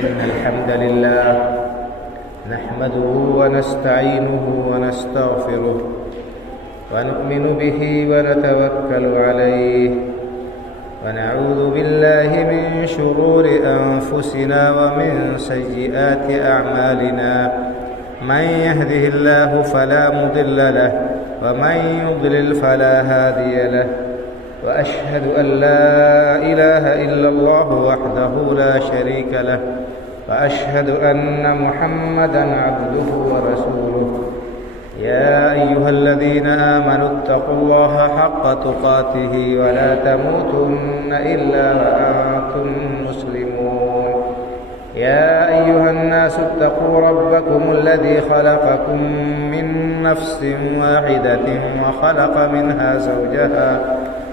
إن الحمد لله نحمده ونستعينه ونستغفره ونؤمن به ونتوكل عليه ونعوذ بالله من شرور أنفسنا ومن سيئات أعمالنا من يهده الله فلا مضل له ومن يضلل فلا هادي له وأشهد أن لا إله إلا الله وحده لا شريك له وأشهد أن محمدًا عبده ورسوله يا أيها الذين آمنوا اتقوا الله حق تقاته ولا تموتن إلا وأنتم مسلمون يا أيها الناس اتقوا ربكم الذي خلقكم من نفس واحدة وخلق منها زوجها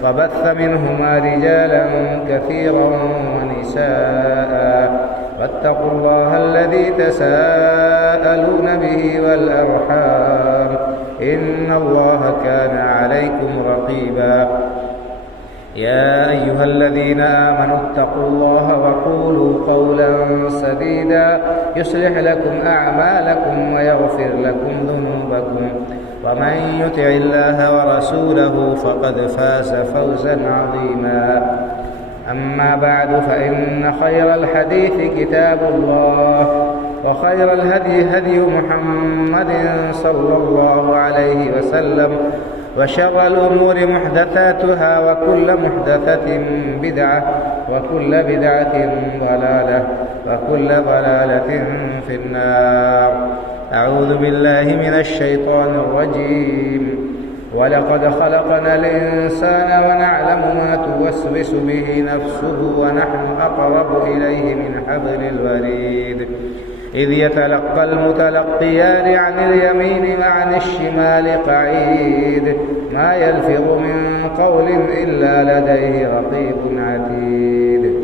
وبث منهما رجالا كثيرا ونساء واتقوا الله الذي تساءلون به والأرحام إن الله كان عليكم رقيبا يا أيها الذين آمنوا اتقوا الله وقولوا قولا سديدا يصلح لكم أعمالكم ويغفر لكم ذنوبكم ومن يطع الله ورسوله فقد فاز فوزا عظيما أما بعد فإن خير الحديث كتاب الله وخير الهدي هدي محمد صلى الله عليه وسلم وشر الأمور محدثاتها وكل محدثة بدعة وكل بدعة ضلالة وكل ضلالة في النار. أعوذ بالله من الشيطان الرجيم. ولقد خلقنا الإنسان ونعلم ما توسوس به نفسه ونحن أقرب إليه من حبل الوريد إذ يتلقى المتلقيان عن اليمين وعن الشمال قعيد ما يلفظ من قول إلا لديه رقيب عتيد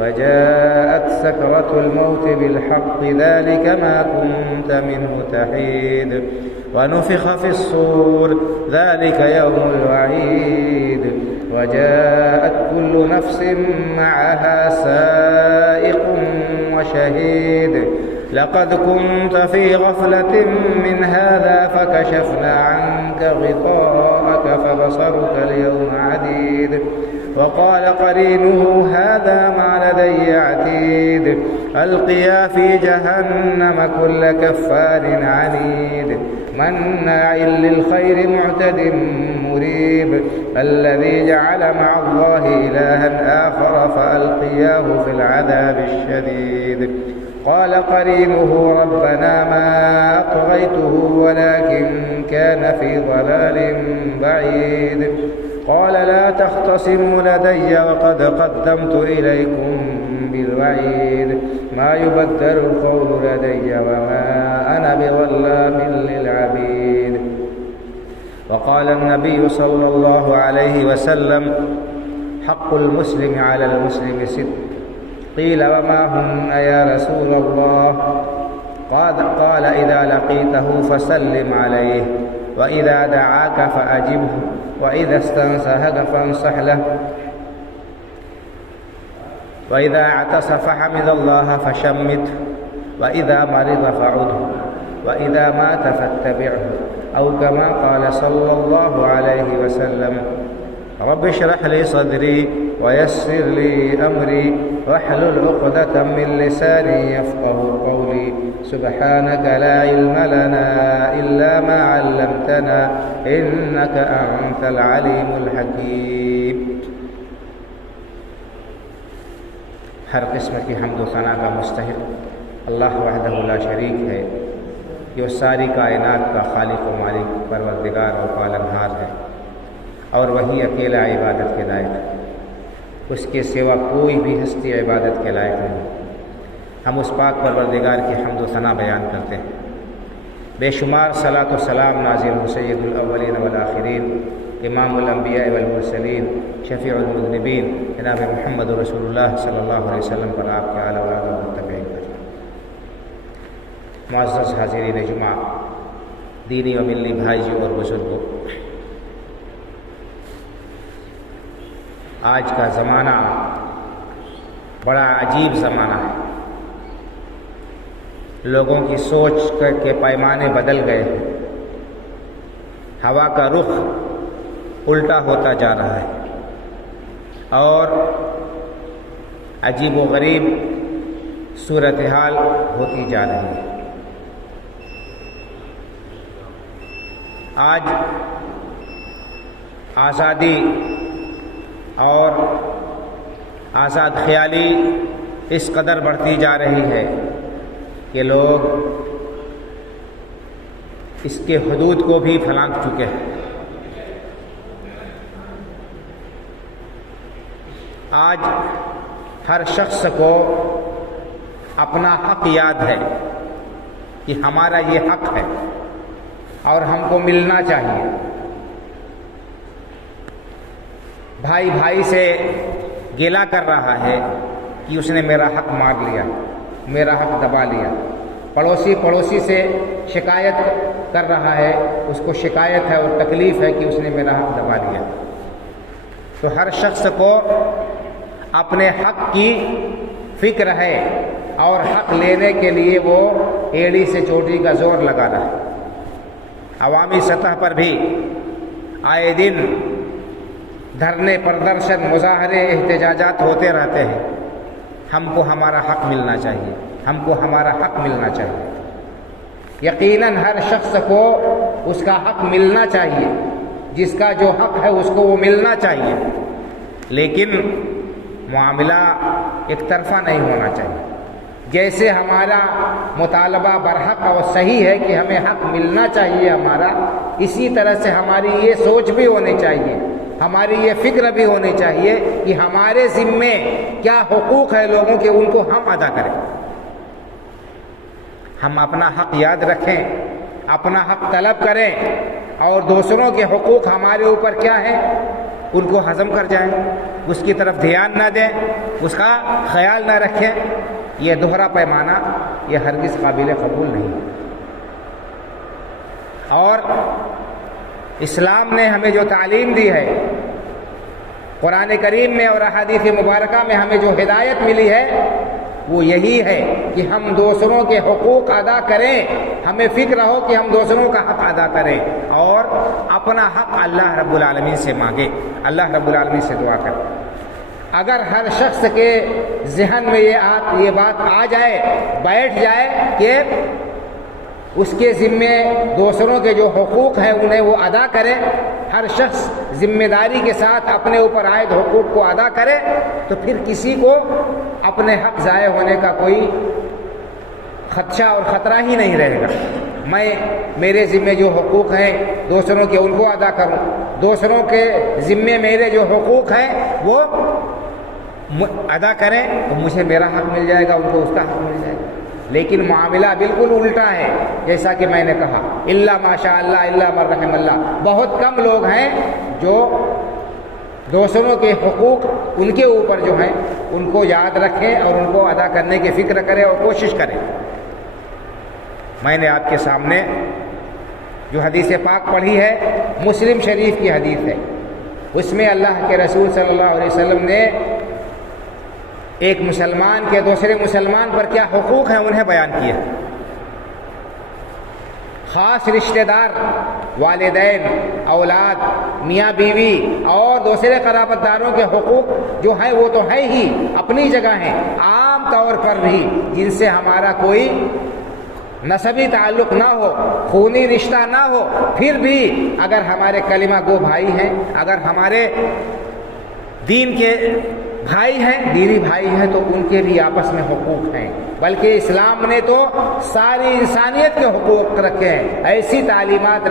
وجاءت سكرة الموت بالحق ذلك ما كنت منه تحيد ونفخ في الصور ذلك يوم الوعيد وجاءت كل نفس معها سائق وشهيد لقد كنت في غفلة من هذا فكشفنا عنك غطاءك فبصرك اليوم حديد وقال قرينه هذا ما لدي عتيد ألقيا في جهنم كل كفار عنيد مناع للخير معتد مريب الذي جعل مع الله إلها آخر فألقياه في العذاب الشديد قال قرينه ربنا ما أطغيته ولكن كان في ضلال بعيد قال لا تختصموا لدي وقد قدمت إليكم بالوعيد ما يبدل القول لدي وما أنا بظلام للعبيد. وقال النبي صلى الله عليه وسلم حق المسلم على المسلم ست قيل وما هن يا رسول الله قال إذا لقيته فسلم عليه وإذا دعاك فأجبه وإذا استنصحك فانصح له وإذا اعطس فحمد الله فشمته وإذا مرض فعده وإذا مات فاتبعه أو كما قال صلى الله عليه وسلم رب اشرح لي صدري ويسر لي أمري واحلل عقدة من لساني يفقه قولي سبحانك لا علم لنا إلا ما علمتنا إنك أنت العليم الحكيم. ہر قسم کی حمد و ثنا کا مستحق اللہ وحدہ لا شریک ہے جو ساری کائنات کا خالق و مالک پروردگار و پالنہار ہے اور وہی اکیلا عبادت کے لائق ہے. اس کے سوا کوئی بھی ہستی عبادت کے لائق نہیں. ہم اس پاک پروردگار کی حمد و ثنا بیان کرتے ہیں. بے شمار صلاۃ و سلام نازل ہو سید الاولین والآخرین امام الانبیاء والمرسلین شفیع المذنبین جناب محمد رسول اللہ صلی اللہ علیہ وسلم پر، آپ کے آل اولاد و متبعین پر. معزز حاضرین جمعہ، دینی و ملی بھائیوں اور بزرگوں، آج کا زمانہ بڑا عجیب زمانہ ہے. لوگوں کی سوچ کے پیمانے بدل گئے ہیں، ہوا کا رخ الٹا ہوتا جا رہا ہے اور عجیب و غریب صورتحال ہوتی جا رہی ہے۔ آج آزادی اور آزاد خیالی اس قدر بڑھتی جا رہی ہے کہ لوگ اس کے حدود کو بھی پھلانگ چکے ہیں۔ آج ہر شخص کو اپنا حق یاد ہے کہ ہمارا یہ حق ہے اور ہم کو ملنا چاہیے۔ بھائی بھائی سے گیلا کر رہا ہے کہ اس نے میرا حق مار لیا، میرا حق دبا لیا۔ پڑوسی سے شکایت کر رہا ہے، اس کو شکایت ہے اور تکلیف ہے کہ اس نے میرا حق دبا لیا۔ تو ہر شخص کو اپنے حق کی فکر ہے اور حق لینے کے لیے وہ ایڑی سے چوٹی کا زور لگا رہا ہے۔ عوامی سطح پر بھی آئے دن دھرنے، پردرشن، مظاہرے، احتجاجات ہوتے رہتے ہیں۔ ہم کو ہمارا حق ملنا چاہیے، ہم کو ہمارا حق ملنا چاہیے۔ یقیناً ہر شخص کو اس کا حق ملنا چاہیے، جس کا جو حق ہے اس کو وہ ملنا چاہیے، لیکن معاملہ ایک طرفہ نہیں ہونا چاہیے۔ جیسے ہمارا مطالبہ برحق اور صحیح ہے کہ ہمیں حق ملنا چاہیے ہمارا، اسی طرح سے ہماری یہ سوچ بھی ہونی چاہیے، ہماری یہ فکر بھی ہونی چاہیے کہ ہمارے ذمے کیا حقوق ہے لوگوں کے، ان کو ہم ادا کریں۔ ہم اپنا حق یاد رکھیں، اپنا حق طلب کریں اور دوسروں کے حقوق ہمارے اوپر کیا ہے ان کو ہضم کر جائیں، اس کی طرف دھیان نہ دیں، اس کا خیال نہ رکھیں۔ یہ دوہرا پیمانہ یہ ہرگز قابل قبول نہیں۔ اور اسلام نے ہمیں جو تعلیم دی ہے، قرآن کریم میں اور احادیث مبارکہ میں ہمیں جو ہدایت ملی ہے وہ یہی ہے کہ ہم دوسروں کے حقوق ادا کریں، ہمیں فکر ہو کہ ہم دوسروں کا حق ادا کریں اور اپنا حق اللہ رب العالمین سے مانگیں، اللہ رب العالمین سے دعا کریں۔ اگر ہر شخص کے ذہن میں یہ بات آ جائے، بیٹھ جائے کہ اس کے ذمے دوسروں کے جو حقوق ہیں انہیں وہ ادا کرے، ہر شخص ذمہ داری کے ساتھ اپنے اوپر عائد حقوق کو ادا کرے، تو پھر کسی کو اپنے حق ضائع ہونے کا کوئی خدشہ اور خطرہ ہی نہیں رہے گا۔ میرے ذمے جو حقوق ہیں دوسروں کے ان کو ادا کروں، دوسروں کے ذمے میرے جو حقوق ہیں وہ ادا کریں تو مجھے میرا حق مل جائے گا، ان کو اس کا حق مل جائے گا۔ لیکن معاملہ بالکل الٹا ہے، جیسا کہ میں نے کہا، الا ماشاء اللہ الا من رحم اللہ، بہت کم لوگ ہیں جو دوسروں کے حقوق ان کے اوپر جو ہیں ان کو یاد رکھیں اور ان کو ادا کرنے کی فکر کریں اور کوشش کریں۔ میں نے آپ کے سامنے جو حدیث پاک پڑھی ہے مسلم شریف کی حدیث ہے، اس میں اللہ کے رسول صلی اللہ علیہ وسلم نے ایک مسلمان کے دوسرے مسلمان پر کیا حقوق ہیں انہیں بیان کیا۔ خاص رشتہ دار، والدین، اولاد، میاں بیوی اور دوسرے قرابت داروں کے حقوق جو ہیں وہ تو ہیں ہی، اپنی جگہ ہیں، عام طور پر بھی جن سے ہمارا کوئی نسبی تعلق نہ ہو، خونی رشتہ نہ ہو، پھر بھی اگر ہمارے کلمہ گو بھائی ہیں، اگر ہمارے دین کے بھائی ہیں، دینی بھائی ہیں، تو ان کے بھی آپس میں حقوق ہیں۔ بلکہ اسلام نے تو ساری انسانیت کے حقوق رکھے ہیں، ایسی تعلیمات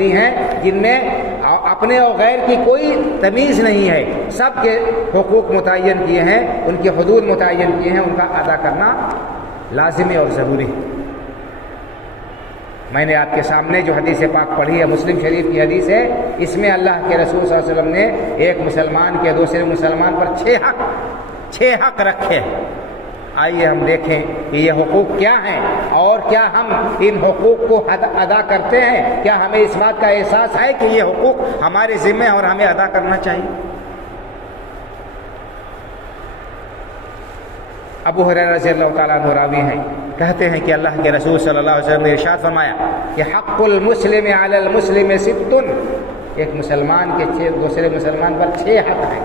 دی ہیں جن میں اپنے اور غیر کی کوئی تمیز نہیں ہے، سب کے حقوق متعین کیے ہیں، ان کے حدود متعین کیے ہیں، ان کا ادا کرنا لازمی اور ضروری ہے۔ میں نے آپ کے سامنے جو حدیث پاک پڑھی ہے مسلم شریف کی حدیث ہے، اس میں اللہ کے رسول صلی اللہ علیہ وسلم نے ایک مسلمان کے دوسرے مسلمان پر 6 حق رکھے ہیں۔ آئیے ہم دیکھیں کہ یہ حقوق کیا ہیں اور کیا ہم ان حقوق کو ادا کرتے ہیں، کیا ہمیں اس بات کا احساس ہے کہ یہ حقوق ہمارے ذمہ اور ہمیں ادا کرنا چاہیے۔ ابو ہریرہ رضی اللہ تعالیٰ عنہ راوی ہیں کہتے ہیں کہ اللہ کے رسول صلی اللہ علیہ وسلم نے ارشاد فرمایا کہ حق المسلم علی المسلم ست، ایک مسلمان کے دوسرے مسلمان پر 6 حق ہیں.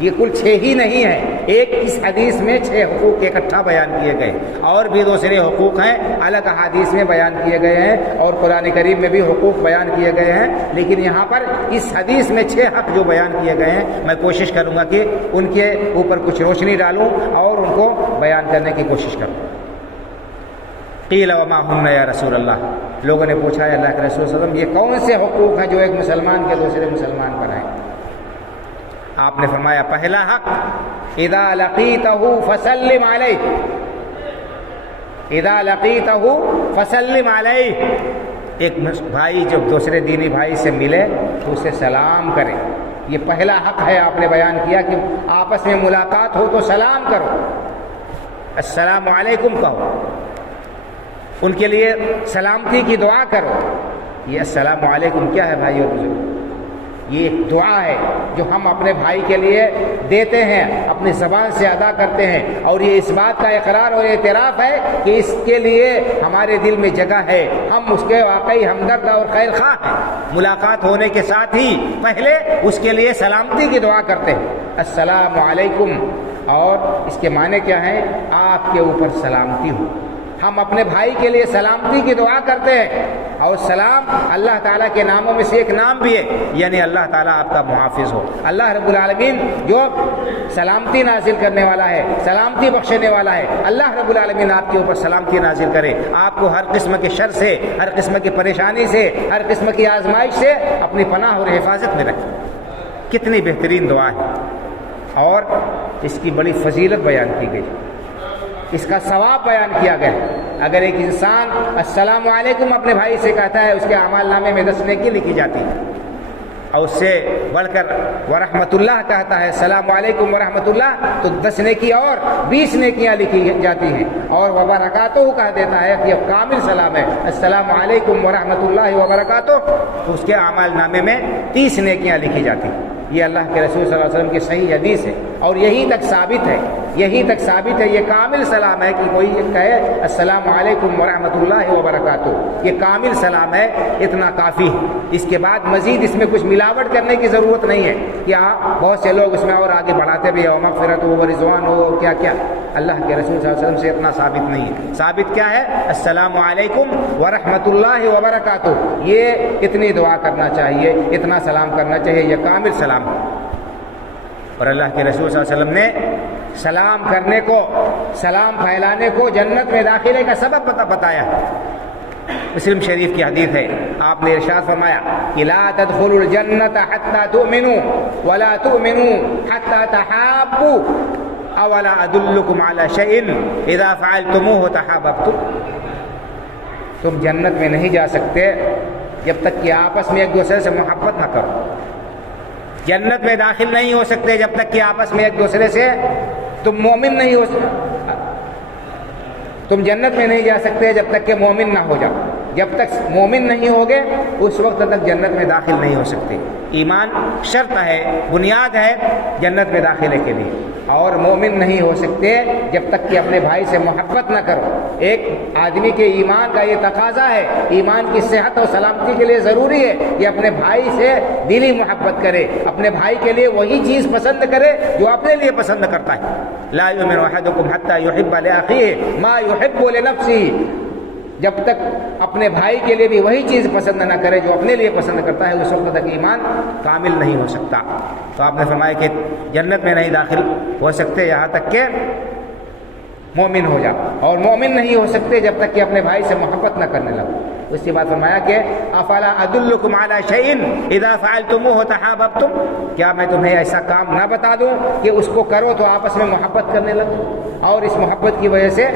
یہ کل 6 ہی نہیں ہیں، ایک اس حدیث میں 6 حقوق اکٹھا بیان کیے گئے، اور بھی دوسرے حقوق ہیں الگ حدیث میں بیان کیے گئے ہیں، اور قرآن کریم میں بھی حقوق بیان کیے گئے ہیں. لیکن یہاں پر اس حدیث میں 6 حق جو بیان کیے گئے ہیں، میں کوشش کروں گا کہ ان کے اوپر کچھ روشنی ڈالوں اور ان کو بیان کرنے کی کوشش کروں. قیل وما ہن یا رسول اللہ، لوگوں نے پوچھا اللہ کے رسول صلی اللہ علیہ وسلم یہ کون سے حقوق ہیں جو ایک مسلمان کے دوسرے مسلمان پر ہیں؟ آپ نے فرمایا پہلا حق اذا لقیتہ فسلم علیہ، اذا لقیتہ فسلم علیہ، ایک بھائی جب دوسرے دینی بھائی سے ملے تو اسے سلام کرے. یہ پہلا حق ہے. آپ نے بیان کیا کہ آپس میں ملاقات ہو تو سلام کرو، السلام علیکم کہو، ان کے لیے سلامتی کی دعا کرو. یہ السلام علیکم کیا ہے بھائی اور بزرگ؟ یہ ایک دعا ہے جو ہم اپنے بھائی کے لیے دیتے ہیں، اپنی زبان سے ادا کرتے ہیں، اور یہ اس بات کا اقرار اور اعتراف ہے کہ اس کے لیے ہمارے دل میں جگہ ہے، ہم اس کے واقعی ہمدرد اور خیر خواہ ہیں. ملاقات ہونے کے ساتھ ہی پہلے اس کے لیے سلامتی کی دعا کرتے ہیں، السلام علیکم. اور اس کے معنی کیا ہیں؟ آپ کے اوپر سلامتی ہو. ہم اپنے بھائی کے لیے سلامتی کی دعا کرتے ہیں، اور سلام اللہ تعالیٰ کے ناموں میں سے ایک نام بھی ہے، یعنی اللہ تعالیٰ آپ کا محافظ ہو. اللہ رب العالمین جو سلامتی نازل کرنے والا ہے، سلامتی بخشنے والا ہے، اللہ رب العالمین آپ کے اوپر سلامتی نازل کرے، آپ کو ہر قسم کے شر سے، ہر قسم کی پریشانی سے، ہر قسم کی آزمائش سے اپنی پناہ اور حفاظت میں رکھے. کتنی بہترین دعا ہے، اور اس کی بڑی فضیلت بیان کی گئی، اس کا ثواب بیان کیا گیا. اگر ایک انسان السلام علیکم اپنے بھائی سے کہتا ہے، اس کے اعمال نامے میں 10 نیکی لکھی جاتی ہے، اور اس سے بڑھ کر ورحمۃ اللہ کہتا ہے، السلام علیکم ورحمۃ اللہ، تو 10 نیکی اور 20 نیکیاں لکھی جاتی ہیں. اور وبرکاتہ کہہ دیتا ہے کہ اب کامل سلام ہے، السلام علیکم ورحمۃ اللہ وبرکاتہ، تو اس کے اعمال نامے میں 30 نیکیاں لکھی جاتی ہیں. یہ اللہ کے رسول صلی اللہ علیہ وسلم کی صحیح حدیث ہے، اور یہیں تک ثابت ہے، یہیں تک ثابت ہے. یہ کامل سلام ہے کہ کوئی کہے السلام علیکم ورحمۃ اللہ وبرکاتہ، یہ کامل سلام ہے، اتنا کافی ہے. اس کے بعد مزید اس میں کچھ ملاوٹ کرنے کی ضرورت نہیں ہے کہ بہت سے لوگ اس میں اور آگے بڑھاتے بھی ہو، مغفرت ہو، رضوان ہو، کیا کیا. اللہ کے رسول صلی اللہ علیہ وسلم سے اتنا ثابت نہیں ہے. ثابت کیا ہے؟ السلام علیکم ورحمۃ اللہ وبرکاتہ. یہ اتنی دعا کرنا چاہیے، اتنا سلام کرنا چاہیے، یہ کامل سلام. اور اللہ کے رسول صلی اللہ علیہ وسلم نے سلام کرنے کو، سلام پھیلانے کو جنت میں داخلے کا سبب بتایا. مسلم شریف کی حدیث ہے، آپ نے ارشاد فرمایا کہ لا تدخلوا الجنة حتى تؤمنوا ولا تؤمنوا حتى تحابوا اولا ادلکم علی شیء اذا فعلتموه تحاببتم. تم جنت میں نہیں جا سکتے جب تک کہ آپس میں ایک دوسرے سے محبت نہ کرو. جنت میں داخل نہیں ہو سکتے جب تک کہ آپس میں ایک دوسرے سے تم مومن نہیں ہو سکتے. تم جنت میں نہیں جا سکتے جب تک کہ مومن نہ ہو جاؤ. جب تک مومن نہیں ہوگے اس وقت تک جنت میں داخل نہیں ہو سکتے. ایمان شرط ہے، بنیاد ہے جنت میں داخلے کے لیے، اور مومن نہیں ہو سکتے جب تک کہ اپنے بھائی سے محبت نہ کرو. ایک آدمی کے ایمان کا یہ تقاضا ہے، ایمان کی صحت اور سلامتی کے لیے ضروری ہے کہ اپنے بھائی سے دلی محبت کرے، اپنے بھائی کے لیے وہی چیز پسند کرے جو اپنے لیے پسند کرتا ہے. لا یؤمن احدکم حتی یحب لاخیہ ما یحب لنفسہ. جب تک اپنے بھائی کے لیے بھی وہی چیز پسند نہ کرے جو اپنے لیے پسند کرتا ہے، اس وقت تک ایمان کامل نہیں ہو سکتا. تو آپ نے فرمایا کہ جنت میں نہیں داخل ہو سکتے یہاں تک کہ مومن ہو جاؤ، اور مومن نہیں ہو سکتے جب تک کہ اپنے بھائی سے محبت نہ کرنے لگو. اس کے بعد فرمایا کہ افلا ادلکم علی شیء اذا فعلتموه تحاببتم. کیا میں تمہیں ایسا کام نہ بتا دوں کہ اس کو کرو تو آپس میں محبت کرنے لگو، اور اس محبت کی وجہ سے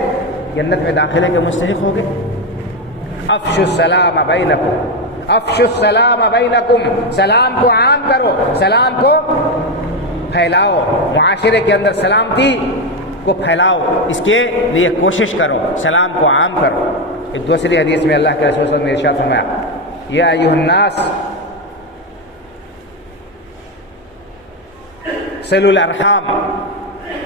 جنت میں داخلے کے مستحق ہوگے. افشوا السلام بینکم، افشوا السلام بینکم. سلام کو عام کرو، سلام کو پھیلاؤ، معاشرے کے اندر سلامتی کو پھیلاؤ، اس کے لیے کوشش کرو، سلام کو عام کرو. ایک دوسری حدیث میں اللہ کے رسول صلی اللہ علیہ وسلم نے ارشاد فرمایا یا ایھا الناس صلوا الارحام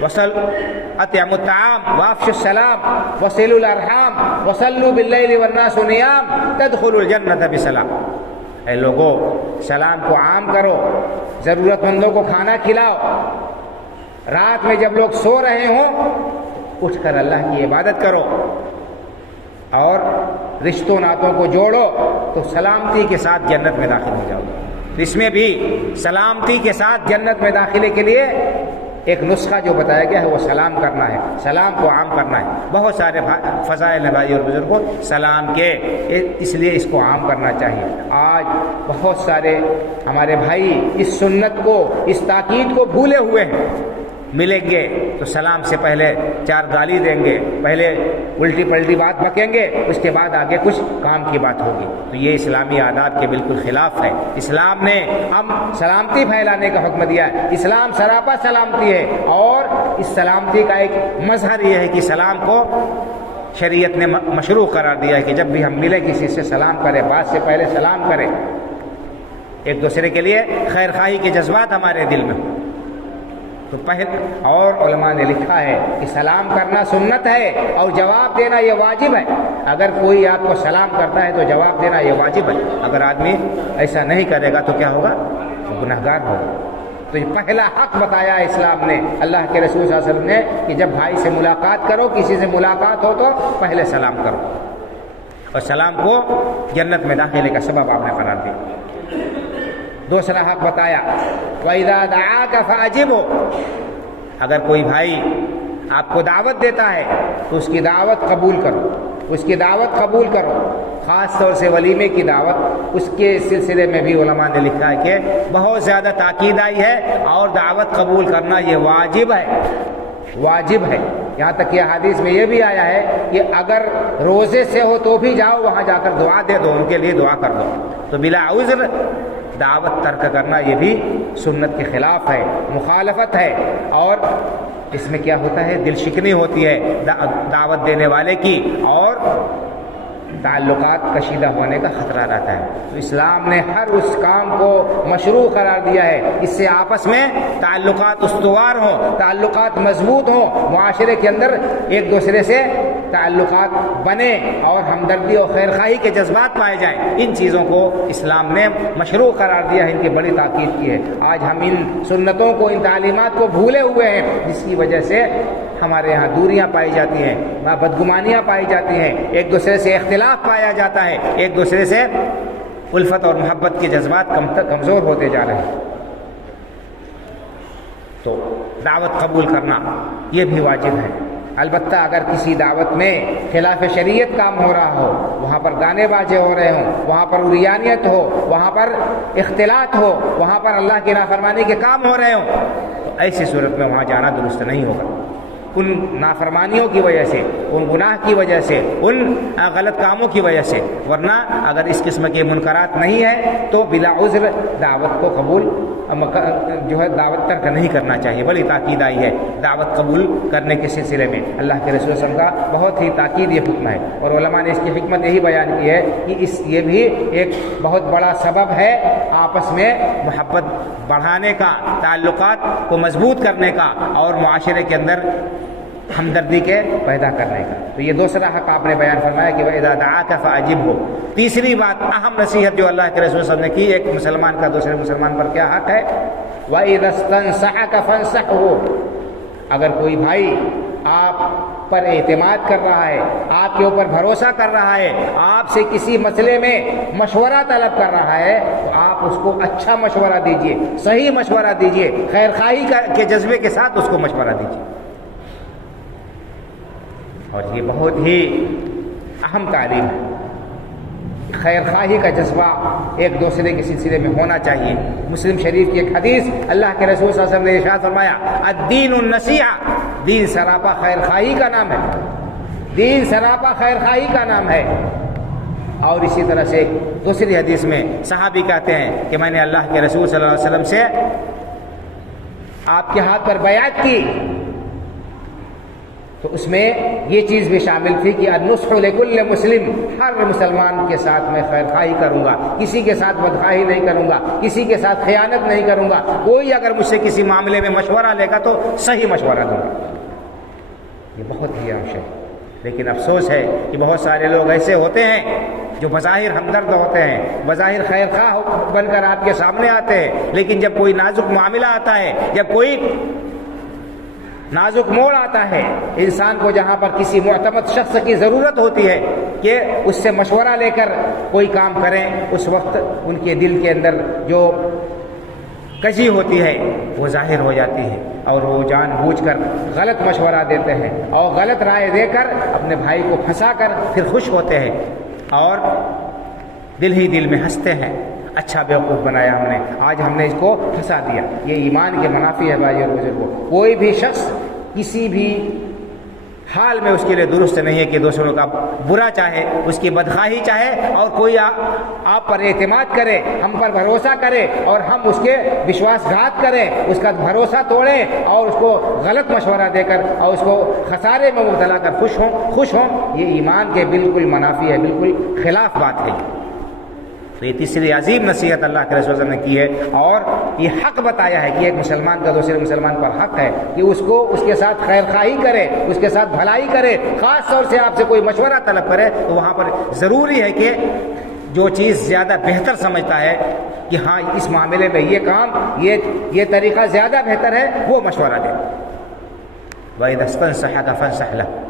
اطعموا الطعام وافشوا السلام وصلوا الارحام وصلوا باللیل والناس نیام تدخلوا الجنة بسلام. اے لوگو، سلام کو عام کرو، ضرورت مندوں کو کھانا کھلاؤ، رات میں جب لوگ سو رہے ہوں اٹھ کر اللہ کی عبادت کرو، اور رشتوں ناتوں کو جوڑو تو سلامتی کے ساتھ جنت میں داخل ہو جاؤ. اس میں بھی سلامتی کے ساتھ جنت میں داخلے کے لیے ایک نسخہ جو بتایا گیا ہے وہ سلام کرنا ہے، سلام کو عام کرنا ہے. بہت سارے فضائل بھائی اور بزرگوں سلام کے، اس لیے اس کو عام کرنا چاہیے. آج بہت سارے ہمارے بھائی اس سنت کو، اس تاکید کو بھولے ہوئے ہیں. ملیں گے تو سلام سے پہلے 4 گالی دیں گے، پہلے الٹی پلٹی بات بکیں گے، اس کے بعد آگے کچھ کام کی بات ہوگی. تو یہ اسلامی آداب کے بالکل خلاف ہے. اسلام نے ہم سلامتی پھیلانے کا حکم دیا ہے. اسلام سراپا سلامتی ہے، اور اس سلامتی کا ایک مظہر یہ ہے کہ سلام کو شریعت نے مشروع قرار دیا ہے کہ جب بھی ہم ملیں کسی سے سلام کریں، بات سے پہلے سلام کریں، ایک دوسرے کے لیے خیر خواہی کے جذبات ہمارے دل میں. تو اور علماء نے لکھا ہے کہ سلام کرنا سنت ہے اور جواب دینا یہ واجب ہے. اگر کوئی آپ کو سلام کرتا ہے تو جواب دینا یہ واجب ہے. اگر آدمی ایسا نہیں کرے گا تو کیا ہوگا؟ تو گنہگار ہوگا. تو یہ پہلا حق بتایا ہے اسلام نے، اللہ کے رسول صلی اللہ علیہ وسلم نے، کہ جب بھائی سے ملاقات کرو، کسی سے ملاقات ہو تو پہلے سلام کرو، اور سلام کو جنت میں داخلے کا سبب آپ نے قرار دیا. دوسرا حق بتایا وَإِذَا دَعَاكَ فَأَجِبْهُ، اگر کوئی بھائی آپ کو دعوت دیتا ہے تو اس کی دعوت قبول کرو، اس کی دعوت قبول کرو. خاص طور سے ولیمے کی دعوت، اس کے سلسلے میں بھی علماء نے لکھا ہے کہ بہت زیادہ تاکید آئی ہے، اور دعوت قبول کرنا یہ واجب ہے، واجب ہے. یہاں تک کہ حدیث میں یہ بھی آیا ہے کہ اگر روزے سے ہو تو بھی جاؤ، وہاں جا کر دعا دے دو، ان کے لیے دعا کر دو. تو بلا عذر دعوت ترک کرنا یہ بھی سنت کے خلاف ہے، مخالفت ہے. اور اس میں کیا ہوتا ہے؟ دل شکنی ہوتی ہے دعوت دینے والے کی، اور تعلقات کشیدہ ہونے کا خطرہ رہتا ہے. تو اسلام نے ہر اس کام کو مشروع قرار دیا ہے، اس سے آپس میں تعلقات استوار ہوں، تعلقات مضبوط ہوں، معاشرے کے اندر ایک دوسرے سے تعلقات بنے اور ہمدردی اور خیرخواہی کے جذبات پائے جائیں. ان چیزوں کو اسلام نے مشروع قرار دیا ہے، ان کی بڑی تاکید کی ہے. آج ہم ان سنتوں کو، ان تعلیمات کو بھولے ہوئے ہیں، جس کی وجہ سے ہمارے یہاں دوریاں پائی جاتی ہیں، بدگمانیاں پائی جاتی ہیں، ایک دوسرے سے اختلاف پایا جاتا ہے، ایک دوسرے سے الفت اور محبت کے جذبات کمزور ہوتے جا رہے ہیں. تو دعوت قبول کرنا یہ بھی واجب ہے. البتہ اگر کسی دعوت میں خلاف شریعت کام ہو رہا ہو، وہاں پر گانے باجے ہو رہے ہوں، وہاں پر عریانیت ہو، وہاں پر اختلاط ہو، وہاں پر اللہ کی نافرمانی کے کام ہو رہے ہوں، تو ایسی صورت میں وہاں جانا درست نہیں ہوگا. ان نافرمانیوں کی وجہ سے، ان گناہ کی وجہ سے، ان غلط کاموں کی وجہ سے. ورنہ اگر اس قسم کے منکرات نہیں ہیں تو بلا عذر دعوت کو قبول جو ہے دعوت ترک نہیں کرنا چاہیے. بڑی تاکید آئی ہے دعوت قبول کرنے کے سلسلے میں. اللہ کے رسول صلی اللہ علیہ وسلم کا بہت ہی تاکید یہ حکم ہے، اور علماء نے اس کی حکمت یہی بیان کی ہے کہ یہ بھی ایک بہت بڑا سبب ہے آپس میں محبت بڑھانے کا، تعلقات کو مضبوط کرنے کا، اور معاشرے کے اندر ہمدردی کے پیدا کرنے کا. تو یہ دوسرا حق آپ نے بیان فرمایا کہ وَإِذَا دَعَاكَ فَأَجِبْهُ. تیسری بات، اہم نصیحت جو اللہ کے رسول صلی اللہ علیہ وسلم نے کی، ایک مسلمان کا دوسرے مسلمان پر کیا حق ہے؟ وَإِذَا اسْتَنصَحَكَ فَانصَحْهُ. اگر کوئی بھائی آپ پر اعتماد کر رہا ہے، آپ کے اوپر بھروسہ کر رہا ہے، آپ سے کسی مسئلے میں مشورہ طلب کر رہا ہے، تو آپ اس کو اچھا مشورہ دیجئے، صحیح مشورہ دیجئے، خیر خواہی کے جذبے کے ساتھ اس کو مشورہ دیجئے. اور یہ بہت ہی اہم تعلیم ہے. خیر خواہی کا جذبہ ایک دوسرے کے سلسلے میں ہونا چاہیے. مسلم شریف کی ایک حدیث، اللہ کے رسول صلی اللہ علیہ وسلم نے ارشاد فرمایا الدین النصیحہ، دین سراپا خیر خواہی کا نام ہے، دین سراپا خیر خواہی کا نام ہے. اور اسی طرح سے دوسری حدیث میں صحابی کہتے ہیں کہ میں نے اللہ کے رسول صلی اللہ علیہ وسلم سے آپ کے ہاتھ پر بیعت کی تو اس میں یہ چیز بھی شامل تھی کہ النصح لکل مسلم، ہر مسلمان کے ساتھ میں خیر خواہی کروں گا، کسی کے ساتھ بدخواہی نہیں کروں گا، کسی کے ساتھ خیانت نہیں کروں گا، کوئی اگر مجھ سے کسی معاملے میں مشورہ لے گا تو صحیح مشورہ دوں گا۔ یہ بہت ہی اہم ہے، لیکن افسوس ہے کہ بہت سارے لوگ ایسے ہوتے ہیں جو بظاہر ہمدرد ہوتے ہیں، بظاہر خیر خواہ بن کر آپ کے سامنے آتے ہیں، لیکن جب کوئی نازک معاملہ آتا ہے، جب کوئی نازک موڑ آتا ہے، انسان کو جہاں پر کسی معتمد شخص کی ضرورت ہوتی ہے کہ اس سے مشورہ لے کر کوئی کام کریں، اس وقت ان کے دل کے اندر جو کجی ہوتی ہے وہ ظاہر ہو جاتی ہے، اور وہ جان بوجھ کر غلط مشورہ دیتے ہیں اور غلط رائے دے کر اپنے بھائی کو پھنسا کر پھر خوش ہوتے ہیں اور دل ہی دل میں ہنستے ہیں، اچھا بیوقوف بنایا ہم نے، آج ہم نے اس کو پھنسا دیا۔ یہ ایمان کے منافی ہے بھائی اور بزرگوں۔ کوئی بھی شخص کسی بھی حال میں اس کے لیے درست نہیں ہے کہ دوسروں کا برا چاہے، اس کی بدخواہی چاہے، اور کوئی آپ پر اعتماد کرے، ہم پر بھروسہ کرے اور ہم اس کے وشواس گھات کریں، اس کا بھروسہ توڑیں اور اس کو غلط مشورہ دے کر اور اس کو خسارے میں مبتلا کر خوش ہوں، یہ ایمان کے بالکل منافی ہے، بالکل خلاف بات ہے۔ تو یہ تیسری عظیم نصیحت اللہ کے رسول صلی اللہ علیہ وسلم نے کی ہے، اور یہ حق بتایا ہے کہ ایک مسلمان کا دوسرے مسلمان پر حق ہے کہ اس کو اس کے ساتھ خیر خواہی کرے، اس کے ساتھ بھلائی کرے، خاص طور سے آپ سے کوئی مشورہ طلب کرے تو وہاں پر ضروری ہے کہ جو چیز زیادہ بہتر سمجھتا ہے کہ ہاں اس معاملے میں یہ کام یہ طریقہ زیادہ بہتر ہے، وہ مشورہ دے۔ وَإِذَا اسْتَنصَحَكَ فَانصَحْ لَهُ۔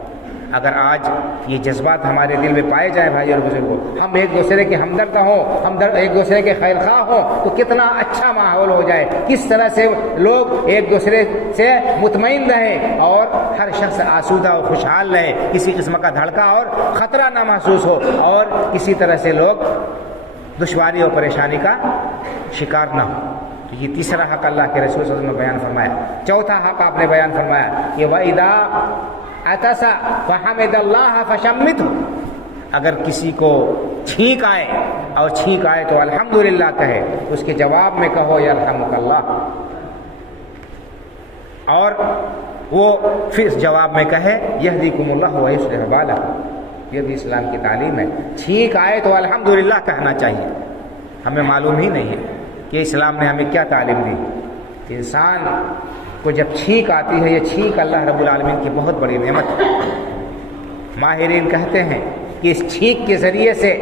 اگر آج یہ جذبات ہمارے دل میں پائے جائیں بھائی اور بزرگوں، ہم ایک دوسرے کے ہمدرد ہوں، ایک دوسرے کے خیر خواہ ہوں، تو کتنا اچھا ماحول ہو جائے، کس طرح سے لوگ ایک دوسرے سے مطمئن رہیں اور ہر شخص آسودہ اور خوشحال رہے، کسی قسم کا دھڑکا اور خطرہ نہ محسوس ہو، اور کسی طرح سے لوگ دشواری اور پریشانی کا شکار نہ ہو۔ تو یہ تیسرا حق اللہ کے رسول صلی اللہ علیہ وسلم نے بیان فرمایا۔ چوتھا حق آپ نے بیان فرمایا کہ وَإِذَا عطس فحمد اللہ فشمته، اگر کسی کو چھینک آئے تو الحمدللہ کہے، اس کے جواب میں کہو یرحمک اللہ، اور وہ پھر جواب میں کہے یہدیکم اللہ ویصلح بالکم۔ یہ بھی اسلام کی تعلیم ہے، چھینک آئے تو الحمدللہ کہنا چاہیے۔ ہمیں معلوم ہی نہیں ہے کہ اسلام نے ہمیں کیا تعلیم دی۔ انسان کو جب چھینک آتی ہے، یہ چھینک اللہ رب العالمین کی بہت بڑی نعمت ہے۔ ماہرین کہتے ہیں کہ اس چھینک کے ذریعے سے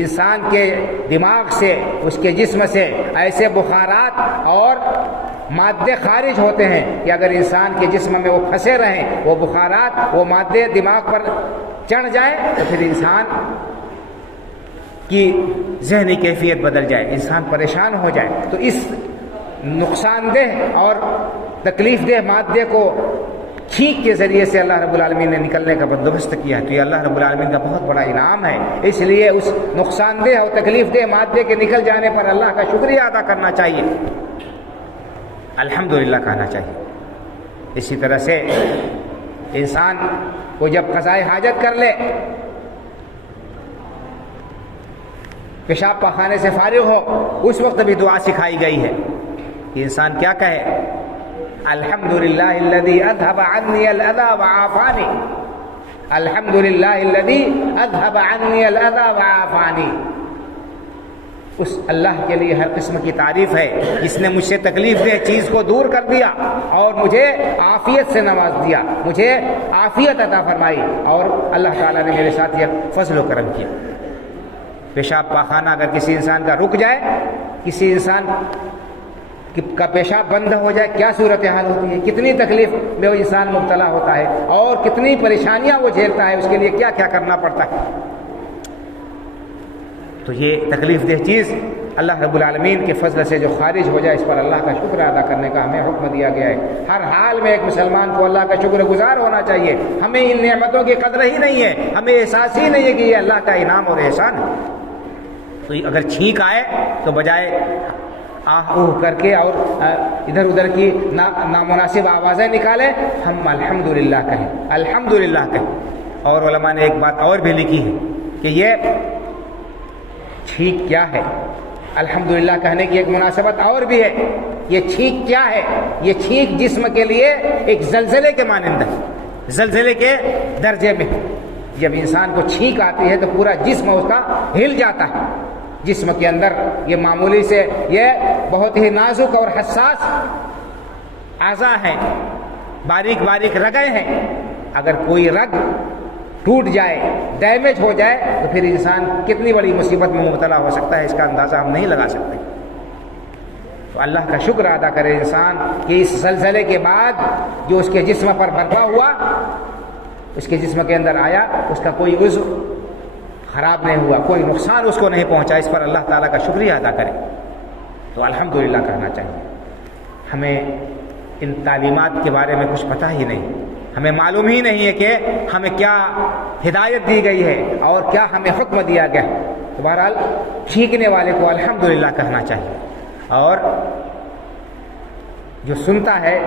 انسان کے دماغ سے، اس کے جسم سے ایسے بخارات اور مادے خارج ہوتے ہیں کہ اگر انسان کے جسم میں وہ پھنسے رہیں، وہ بخارات، وہ مادے دماغ پر چڑھ جائیں تو پھر انسان کی ذہنی کیفیت بدل جائے، انسان پریشان ہو جائے۔ تو اس نقصان دہ اور تکلیف دہ مادے کو چھینک کے ذریعے سے اللہ رب العالمین نے نکلنے کا بندوبست کیا، تو یہ اللہ رب العالمین کا بہت بڑا انعام ہے۔ اس لیے اس نقصان دہ اور تکلیف دہ مادے کے نکل جانے پر اللہ کا شکریہ ادا کرنا چاہیے، الحمدللہ کہنا چاہیے۔ اسی طرح سے انسان کو جب قضائے حاجت کر لے، پیشاب پاخانے سے فارغ ہو، اس وقت بھی دعا سکھائی گئی ہے کہ انسان کیا کہے، الحمدللہ الذی اذھب عنی الاذی وعافانی، الحمدللہ الذی اذھب عنی الاذی وعافانی۔ اس اللہ کے لیے ہر قسم کی تعریف ہے جس نے مجھ سے تکلیف دہ چیز کو دور کر دیا اور مجھے عافیت سے نواز دیا، مجھے عافیت عطا فرمائی، اور اللہ تعالیٰ نے میرے ساتھ یہ فضل و کرم کیا۔ پیشاب پاخانہ اگر کسی انسان کا رک جائے، کسی انسان کا پیشاب بند ہو جائے، کیا صورتحال ہوتی ہے، کتنی تکلیف میں وہ انسان مبتلا ہوتا ہے اور کتنی پریشانیاں وہ جھیلتا ہے، اس کے لیے کیا کیا کرنا پڑتا ہے۔ تو یہ تکلیف دہ چیز اللہ رب العالمین کے فضل سے جو خارج ہو جائے، اس پر اللہ کا شکر ادا کرنے کا ہمیں حکم دیا گیا ہے۔ ہر حال میں ایک مسلمان کو اللہ کا شکر گزار ہونا چاہیے۔ ہمیں ان نعمتوں کی قدر ہی نہیں ہے، ہمیں احساس ہی نہیں ہے کہ یہ اللہ کا انعام اور احسان ہے۔ تو اگر چھینک آئے تو بجائے آہ اوہ کر کے اور ادھر ادھر کی نامناسب آوازیں نکالیں، ہم الحمدللہ کہیں، الحمدللہ کہیں۔ اور علماء نے ایک بات اور بھی لکھی ہے کہ یہ چھینک کیا ہے، الحمدللہ کہنے کی ایک مناسبت اور بھی ہے۔ یہ چھینک کیا ہے؟ یہ چھینک جسم کے لیے ایک زلزلے کے مانند ہے۔ زلزلے کے درجے میں. جب انسان کو چھینک آتی ہے تو پورا جسم اس کا ہل جاتا ہے. جسم کے اندر یہ معمولی سے یہ بہت ہی نازک اور حساس اعضاء ہیں، باریک باریک رگیں ہیں. اگر کوئی رگ ٹوٹ جائے، ڈیمیج ہو جائے تو پھر انسان کتنی بڑی مصیبت میں مبتلا ہو سکتا ہے، اس کا اندازہ ہم نہیں لگا سکتے. تو اللہ کا شکر ادا کرے انسان کہ اس زلزلے کے بعد جو اس کے جسم پر برپا ہوا، اس کے جسم کے اندر آیا، اس کا کوئی عضو خراب نہیں ہوا، کوئی نقصان اس کو نہیں پہنچا. اس پر اللہ تعالیٰ کا شکریہ ادا کرے تو الحمدللہ کہنا چاہیے. ہمیں ان تعلیمات کے بارے میں کچھ پتہ ہی نہیں، ہمیں معلوم ہی نہیں ہے کہ ہمیں کیا ہدایت دی گئی ہے اور کیا ہمیں حکم دیا گیا. تو بہرحال چھینکنے والے کو الحمدللہ کہنا چاہیے، اور جو سنتا ہے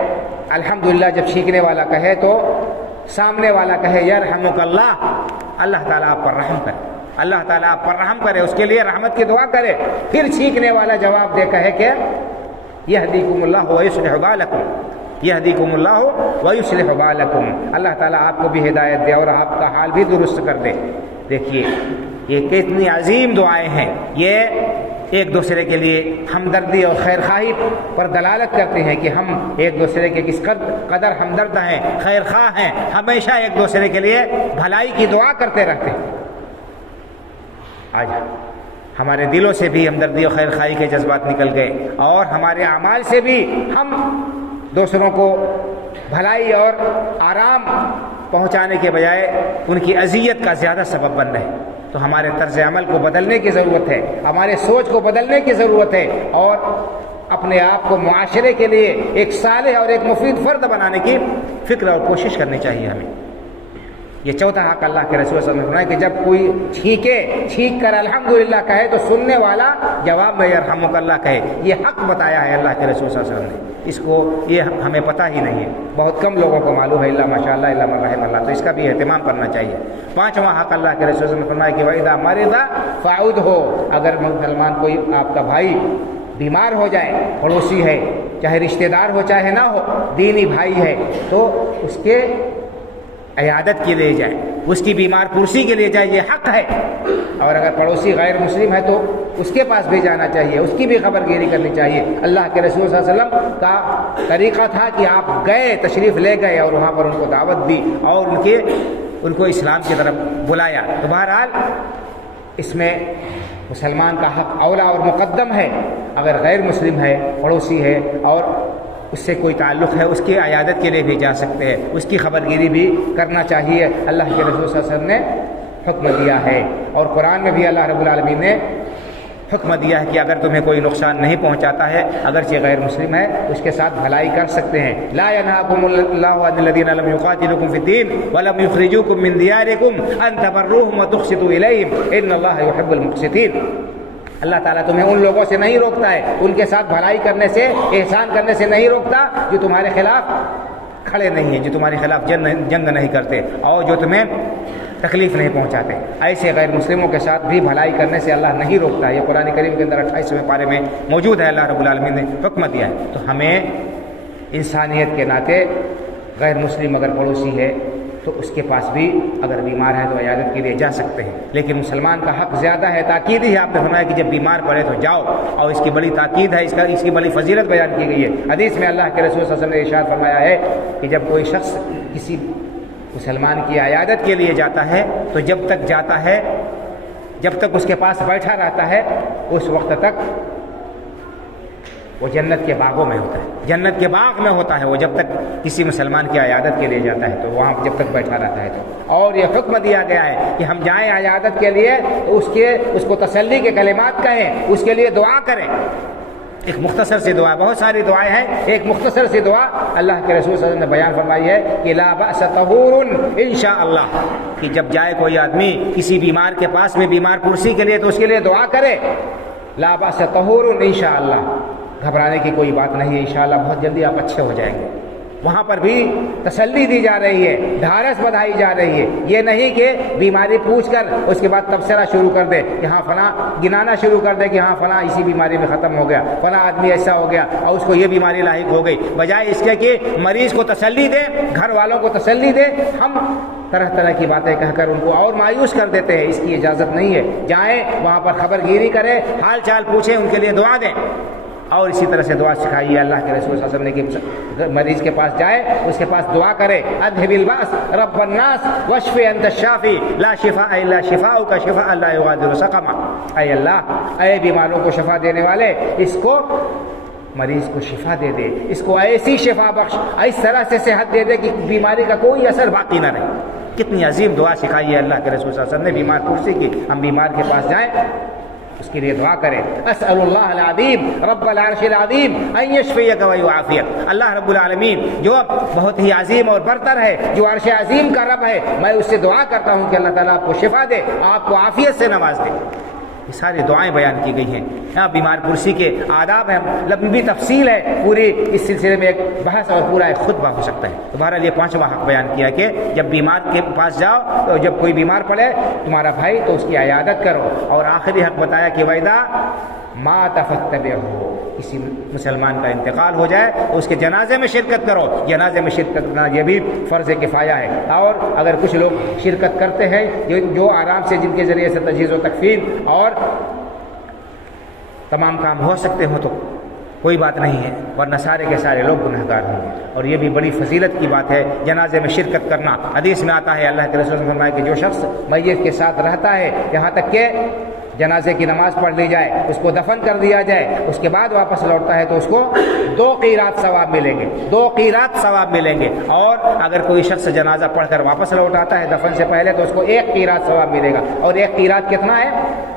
الحمدللہ جب چھینکنے والا کہے تو سامنے والا کہے یرحمک اللہ، اللہ تعالیٰ آپ پر رحم کرے، اللہ تعالیٰ آپ پر رحم کرے، اس کے لیے رحمت کی دعا کرے. پھر چھینکنے والا جواب دے کہے کہ یہدیکم اللہ ویصلح بالکم، یہدیکم اللہ ویصلح بالکم، اللہ تعالیٰ آپ کو بھی ہدایت دے اور آپ کا حال بھی درست کر دے. دیکھیے یہ کتنی عظیم دعائیں ہیں، یہ ایک دوسرے کے لیے ہمدردی اور خیرخواہی پر دلالت کرتے ہیں کہ ہم ایک دوسرے کے کس قدر ہمدرد ہیں، خیرخواہ ہیں، ہمیشہ ایک دوسرے کے لیے بھلائی کی دعا کرتے رہتے ہیں. آج ہمارے دلوں سے بھی ہمدردی اور خیرخواہی کے جذبات نکل گئے، اور ہمارے اعمال سے بھی ہم دوسروں کو بھلائی اور آرام پہنچانے کے بجائے ان کی اذیت کا زیادہ سبب بن رہے ہیں. تو ہمارے طرز عمل کو بدلنے کی ضرورت ہے، ہمارے سوچ کو بدلنے کی ضرورت ہے، اور اپنے آپ کو معاشرے کے لیے ایک صالح اور ایک مفید فرد بنانے کی فکر اور کوشش کرنی چاہیے ہمیں. یہ چوتھا حق اللہ کے رسول صلی اللہ علیہ وسلم نے کہ جب کوئی چھینک کر الحمدللہ کہے تو سننے والا جواب میں یرحمک اللہ کہے. یہ حق بتایا ہے اللہ کے رسول صلی اللہ علیہ وسلم نے، اس کو یہ ہمیں پتہ ہی نہیں ہے، بہت کم لوگوں کو معلوم ہے، الا ماشاء اللہ الا من رحم اللہ. تو اس کا بھی اہتمام کرنا چاہیے. پانچواں حق اللہ کے رسول صلی اللہ علیہ وسلم نے فرمایا کہ وَإِذَا مَرِضَ فَعُدْهُ، اگر مسلمان کوئی آپ کا بھائی بیمار ہو جائے، پڑوسی ہے، چاہے رشتہ دار ہو چاہے نہ ہو، دینی بھائی ہے، تو اس کے عیادت کے لیے جائے، اس کی بیمار پرسی کے لیے جائے، یہ حق ہے. اور اگر پڑوسی غیر مسلم ہے تو اس کے پاس بھی جانا چاہیے، اس کی بھی خبر گیری کرنی چاہیے. اللہ کے رسول صلی اللہ علیہ وسلم کا طریقہ تھا کہ آپ گئے، تشریف لے گئے اور وہاں پر ان کو دعوت دی اور ان کو اسلام کی طرف بلایا. تو بہرحال اس میں مسلمان کا حق اولا اور مقدم ہے. اگر غیر مسلم ہے، پڑوسی ہے اور اس سے کوئی تعلق ہے، اس کی عیادت کے لیے بھی جا سکتے ہیں، اس کی خبر گیری بھی کرنا چاہیے. اللہ کے رسول صلی اللہ علیہ وسلم نے حکم دیا ہے، اور قرآن میں بھی اللہ رب العالمین نے حکم دیا ہے کہ اگر تمہیں کوئی نقصان نہیں پہنچاتا ہے، اگرچہ غیر مسلم ہے، اس کے ساتھ بھلائی کر سکتے ہیں. لا ينهاكم الله عن الذين لم يقاتلوكم في الدين ولم يخرجوكم من دياركم ان تبروهم وتقسطوا اليهم ان الله يحب المقسطين. اللہ تعالیٰ تمہیں ان لوگوں سے نہیں روکتا ہے، ان کے ساتھ بھلائی کرنے سے، احسان کرنے سے نہیں روکتا جو تمہارے خلاف کھڑے نہیں ہیں، جو تمہارے خلاف جنگ نہیں کرتے اور جو تمہیں تکلیف نہیں پہنچاتے. ایسے غیر مسلموں کے ساتھ بھی بھلائی کرنے سے اللہ نہیں روکتا ہے. یہ قرآن کریم کے اندر 28ویں پارے میں موجود ہے. اللہ رب العالمین نے حکم دیا ہے. تو ہمیں انسانیت کے ناطے غیر مسلم اگر پڑوسی ہے تو اس کے پاس بھی اگر بیمار ہے تو عیادت کے لیے جا سکتے ہیں. لیکن مسلمان کا حق زیادہ ہے، تاکید ہی آپ نے فرمایا کہ جب بیمار پڑے تو جاؤ، اور اس کی بڑی تاکید ہے، اس کی بڑی فضیلت بیان کی گئی ہے. حدیث میں اللہ کے رسول صلی اللہ علیہ وسلم نے ارشاد فرمایا ہے کہ جب کوئی شخص کسی مسلمان کی عیادت کے لیے جاتا ہے تو جب تک جاتا ہے، جب تک اس کے پاس بیٹھا رہتا ہے، اس وقت تک وہ جنت کے باغوں میں ہوتا ہے، جنت کے باغ میں ہوتا ہے وہ جب تک کسی مسلمان کی عیادت کے لیے جاتا ہے تو وہاں جب تک بیٹھا رہتا ہے. تو اور یہ حکم دیا گیا ہے کہ ہم جائیں عیادت کے لیے تو اس کو تسلی کے کلمات کہیں، اس کے لیے دعا کریں. ایک مختصر سی دعا، بہت ساری دعائیں ہیں، ایک مختصر سی دعا اللہ کے رسول صلی اللہ علیہ وسلم نے بیان فرمائی ہے کہ لا بأس طہور انشاءاللہ، کہ جب جائے کوئی آدمی کسی بیمار کے پاس میں، بیمار پرسی کے لیے، تو اس کے لیے دعا کرے. لا بأس طہور انشاءاللہ، گھبرانے کی کوئی بات نہیں ہے، انشاءاللہ بہت جلدی آپ اچھے ہو جائیں گے. وہاں پر بھی تسلی دی جا رہی ہے، ڈھارس بندھائی جا رہی ہے۔ یہ نہیں کہ بیماری پوچھ کر اس کے بعد تبصرہ شروع کر دے کہ ہاں فلاں، گنانا شروع کر دے کہ ہاں فلاں اسی بیماری میں ختم ہو گیا، فلاں آدمی ایسا ہو گیا اور اس کو یہ بیماری لاحق ہو گئی، بجائے اس کے کہ مریض کو تسلی دے، گھر والوں کو تسلی دے۔ ہم طرح طرح کی باتیں کہہ کر ان کو اور مایوس کر دیتے ہیں، اس کی اجازت نہیں ہے۔ جائیں وہاں پر خبر گیری کریں، حال چال پوچھیں، ان کے لیے دعا دیں، اور اسی طرح سے دعا سکھائیے۔ اللہ کے رسول صلی اللہ علیہ وسلم نے کہ مریض کے پاس جائے، اس کے پاس دعا کرے، اذهب الباس رب الناس واشف انت الشافی لا شفاء الا شفاؤک شفاء لا یغادر سقما۔ اے اللہ، اے بیماروں کو شفا دینے والے، اس کو، مریض کو شفا دے دے، اس کو ایسی شفا بخش، اس طرح سے صحت دے دے کہ بیماری کا کوئی اثر باقی نہ رہے۔ کتنی عظیم دعا سکھائی ہے اللہ کے رسول صلی اللہ علیہ وسلم نے بیمار پرسی کی۔ ہم بیمار کے پاس جائیں، اس کے لیے دعا کریں، اسأل اللہ العظیم رب العرش العظیم ان یشفیک و یعافیک۔ اللہ رب العالمین جو بہت ہی عظیم اور برتر ہے، جو عرش عظیم کا رب ہے، میں اس سے دعا کرتا ہوں کہ اللہ تعالیٰ آپ کو شفا دے، آپ کو عافیت سے نواز دے۔ یہ ساری دعائیں بیان کی گئی ہیں۔ یہاں بیمار پرسی کے آداب ہیں، لمبی تفصیل ہے، پوری اس سلسلے میں ایک بحث اور پورا ایک خطبہ ہو سکتا ہے۔ تو بہرحال یہ 5واں حق بیان کیا کہ جب بیمار کے پاس جاؤ، تو جب کوئی بیمار پڑے تمہارا بھائی تو اس کی عیادت کرو۔ اور آخری حق بتایا کہ وَإِذَا مَاتَ فَاتَّبِعْهُ، کسی مسلمان کا انتقال ہو جائے تو اس کے جنازے میں شرکت کرو۔ جنازے میں شرکت کرنا یہ بھی فرض کفایہ ہے۔ اور اگر کچھ لوگ شرکت کرتے ہیں جو آرام سے، جن کے ذریعے سے تجہیز و تکفین اور تمام کام ہو سکتے ہوں تو کوئی بات نہیں ہے، ورنہ سارے کے سارے لوگ گنہگار ہوں گے۔ اور یہ بھی بڑی فضیلت کی بات ہے جنازے میں شرکت کرنا۔ حدیث میں آتا ہے، اللہ کے رسول نے فرمایا کہ جو شخص میت کے ساتھ رہتا ہے یہاں تک کہ جنازے کی نماز پڑھ لی جائے، اس کو دفن کر دیا جائے، اس کے بعد واپس لوٹتا ہے تو اس کو 2 قیرات ثواب ملیں گے، 2 قیرات ثواب ملیں گے۔ اور اگر کوئی شخص جنازہ پڑھ کر واپس لوٹ آتا ہے دفن سے پہلے تو اس کو 1 قیرات ثواب ملے گا۔ اور 1 قیرات کتنا ہے؟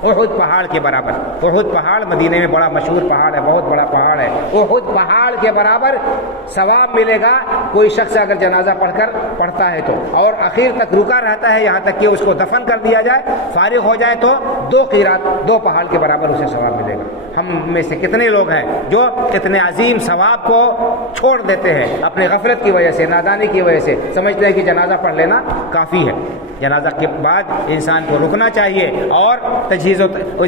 احد پہاڑ کے برابر۔ احد پہاڑ مدینے میں بڑا مشہور پہاڑ ہے، بہت بڑا پہاڑ ہے۔ احد پہاڑ کے برابر ثواب ملے گا کوئی شخص اگر جنازہ پڑھتا ہے تو، اور آخر تک رکا رہتا ہے یہاں تک کہ اس کو دفن کر دیا جائے، فارغ ہو جائے تو 2 قیرات، 2 پہاڑ کے برابر اسے ثواب ملے گا۔ ہم میں سے کتنے لوگ ہیں جو اتنے عظیم ثواب کو چھوڑ دیتے ہیں اپنے غفلت کی وجہ سے، نادانی کی وجہ سے، سمجھتے ہیں کہ جنازہ پڑھ لینا کافی ہے۔ جنازہ کے بعد انسان کو رکنا چاہیے اور تجہیز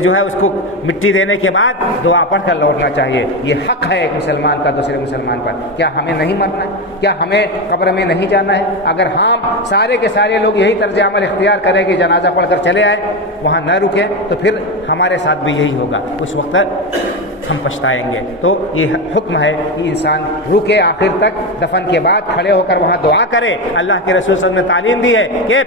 جو ہے اس کو مٹی دینے کے بعد دعا پڑھ کر لوٹنا چاہیے۔ یہ حق ہے ایک مسلمان کا دوسرے مسلمان پر۔ کیا ہمیں نہیں مرنا ہے؟ کیا ہمیں قبر میں نہیں جانا ہے؟ اگر ہم سارے کے سارے لوگ یہی طرز عمل اختیار کریں کہ جنازہ پڑھ کر چلے آئے، وہاں نہ رکیں، تو پھر ہمارے ساتھ بھی یہی ہوگا، اس وقت ہم پچھتائیں گے۔ تو یہ حکم ہے کہ انسان رکے آخر تک، دفن کے بعد کھڑے ہو کر وہاں دعا کرے۔ اللہ کے رسول صلی اللہ علیہ وسلم نے تعلیم دی ہے کہ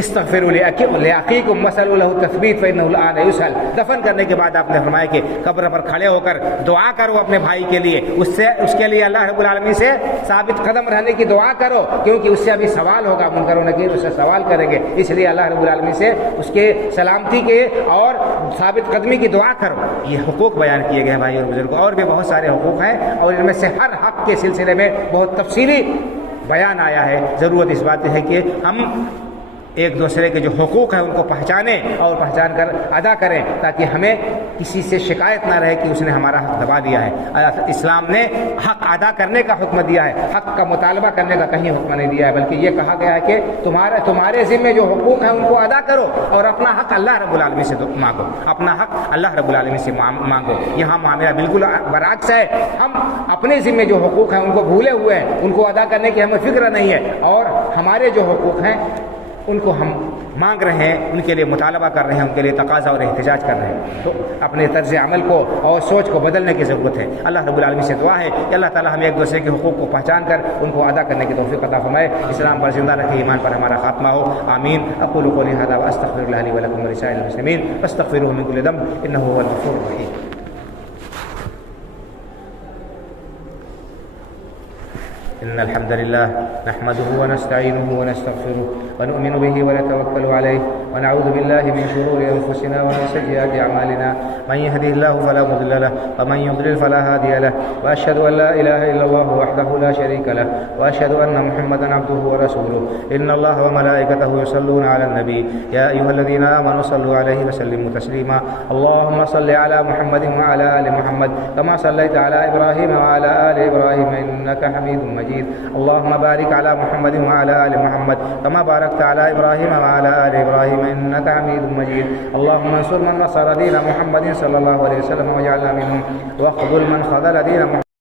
استغفروا لأخيكم واسألوا له التثبيت فإنه الآن يسأل۔ دفن کرنے کے بعد آپ نے فرمایا کہ قبر پر کھڑے ہو کر دعا کرو اپنے بھائی کے لیے، اس کے لیے اللہ رب العالمین سے ثابت قدم رہنے کی دعا کرو، کیونکہ اس سے ابھی سوال ہوگا، منکر و نکیر اس سے سوال کریں گے، اس لیے اللہ رب العالمین سے اس کے سلامتی کے اور ثابت قدمی کی دعا کرو۔ یہ حقوق بیان کیے گئے ہیں بھائی اور بزرگوں، اور بھی بہت سارے حقوق ہیں اور ان میں سے ہر حق کے سلسلے میں بہت تفصیلی بیان آیا ہے۔ ضرورت اس بات ہے کہ ہم ایک دوسرے کے جو حقوق ہیں ان کو پہچانیں اور پہچان کر ادا کریں، تاکہ ہمیں کسی سے شکایت نہ رہے کہ اس نے ہمارا حق دبا دیا ہے۔ اسلام نے حق ادا کرنے کا حکم دیا ہے، حق کا مطالبہ کرنے کا کہیں حکم نہیں دیا ہے، بلکہ یہ کہا گیا ہے کہ تمہارے ذمہ جو حقوق ہیں ان کو ادا کرو اور اپنا حق اللہ رب العالمین سے مانگو، اپنا حق اللہ رب العالمین سے مانگو۔ یہاں معاملہ بالکل برعکس ہے، ہم اپنے ذمہ جو حقوق ہیں ان کو بھولے ہوئے ہیں، ان کو ادا کرنے کی ہمیں فکر نہیں ہے، اور ہمارے جو حقوق ہیں ان کو ہم مانگ رہے ہیں، ان کے لیے مطالبہ کر رہے ہیں، ان کے لیے تقاضا اور احتجاج کر رہے ہیں۔ تو اپنے طرز عمل کو اور سوچ کو بدلنے کی ضرورت ہے۔ اللہ رب العالمین سے دعا ہے کہ اللہ تعالی ہمیں ایک دوسرے کے حقوق کو پہچان کر ان کو ادا کرنے کی توفیق عطا فرمائے، اسلام پر زندہ رکھے، ایمان پر ہمارا خاتمہ ہو، آمین۔ اقول قولی ھذا واستغفر اللہ لی ولکم ولسائر المسلمین فاستغفروه من كل ذنب انه هو الغفور الرحیم۔ إن الحمد لله نحمده ونستعينه ونستغفره ونؤمن به ونتوكل عليه ونعوذ بالله من شرور أنفسنا ومن سيئات أعمالنا من يهده الله فلا مضل له ومن يضلل فلا هادي له وأشهد أن لا إله إلا الله وحده لا شريك له وأشهد أن محمدا عبده ورسوله إن الله وملائكته يصلون على النبي يا أيها الذين آمنوا صلوا عليه وسلموا تسليما اللهم صل على محمد وعلى آل محمد كما صليت على إبراهيم وعلى آل إبراهيم إنك حميد مجيد اللهم بارك على محمد وعلى آل محمد كما باركت على إبراهيم وعلى آل إبراهيم إنك حميد مجيد اللهم انصر من نصر دين محمد صلى الله عليه وسلم واجعلنا منهم واخذل من خذل دين محمد